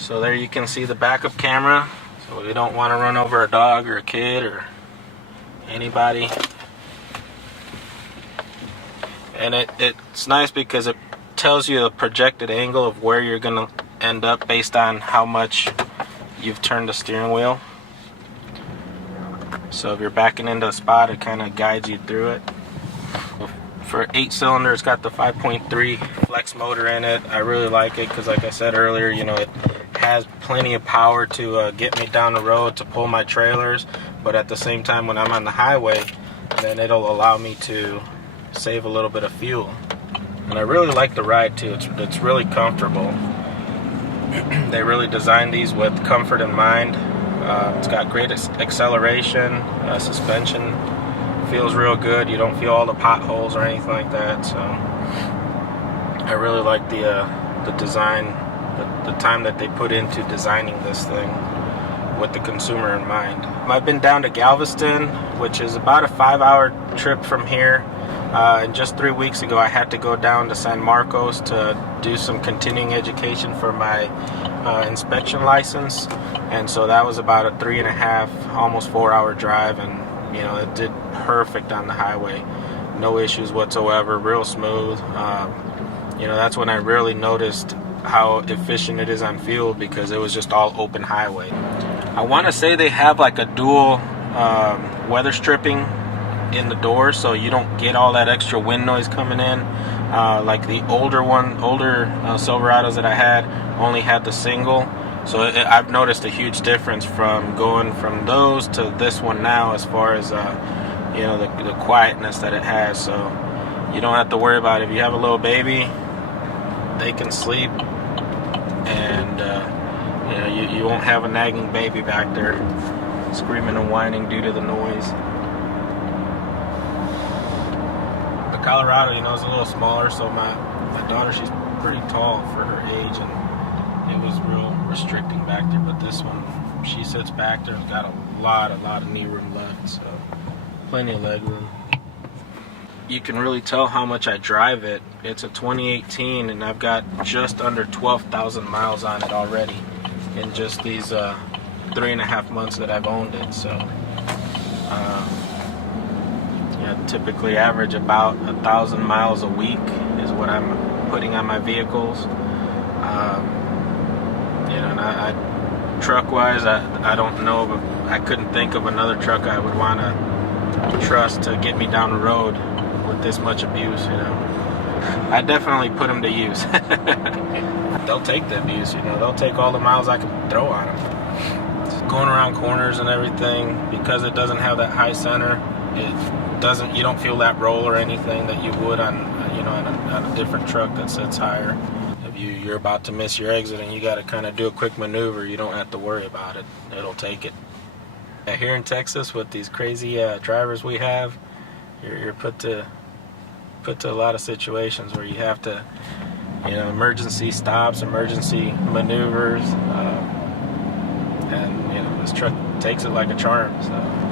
So there you can see the backup camera. So we don't want to run over a dog or a kid or anybody. And it's nice because it tells you the projected angle of where you're going to end up based on how much you've turned the steering wheel. So if you're backing into a spot, it kind of guides you through it. For 8-cylinder, it's got the 5.3 flex motor in it. I really like it because, like I said earlier, you know, it has plenty of power to get me down the road to pull my trailers, but at the same time, when I'm on the highway, then it'll allow me to save a little bit of fuel. And I really like the ride too. It's really comfortable. They really designed these with comfort in mind. It's got great acceleration, suspension feels real good. You don't feel all the potholes or anything like that. So I really like the design, the time that they put into designing this thing with the consumer in mind. I've been down to Galveston, which is about a 5-hour trip from here. And just 3 weeks ago, I had to go down to San Marcos to do some continuing education for my inspection license. And so that was about a 3.5, almost 4-hour drive. And, you know, it did perfect on the highway. No issues whatsoever, real smooth. You know, that's when I really noticed how efficient it is on fuel because it was just all open highway. I want to say they have like a dual weather stripping in the door, so you don't get all that extra wind noise coming in. Like the older Silverados that I had only had the single, so I've noticed a huge difference from going from those to this one now, as far as you know, the quietness that it has. So you don't have to worry about it. If you have a little baby, they can sleep, and you know, you won't have a nagging baby back there screaming and whining due to the noise. Colorado, you know, is a little smaller, so my daughter, she's pretty tall for her age, and it was real restricting back there. But this one, she sits back there, got a lot of knee room left, so plenty of leg room. You can really tell how much I drive it. It's a 2018, and I've got just under 12,000 miles on it already in just these 3.5 months that I've owned it. So typically average about 1,000 miles a week is what I'm putting on my vehicles. You know, and truck-wise, I don't know, but I couldn't think of another truck I would want to trust to get me down the road with this much abuse. You know, I definitely put them to use. They'll take the abuse. You know, they'll take all the miles I can throw on them. Just going around corners and everything, because it doesn't have that high center. You don't feel that roll or anything that you would on, you know, on a different truck that sits higher. If you're about to miss your exit and you got to kind of do a quick maneuver, you don't have to worry about it. It'll take it. Here in Texas, with these crazy drivers we have, you're put to a lot of situations where you have to, you know, emergency stops, emergency maneuvers, and you know, this truck takes it like a charm. So.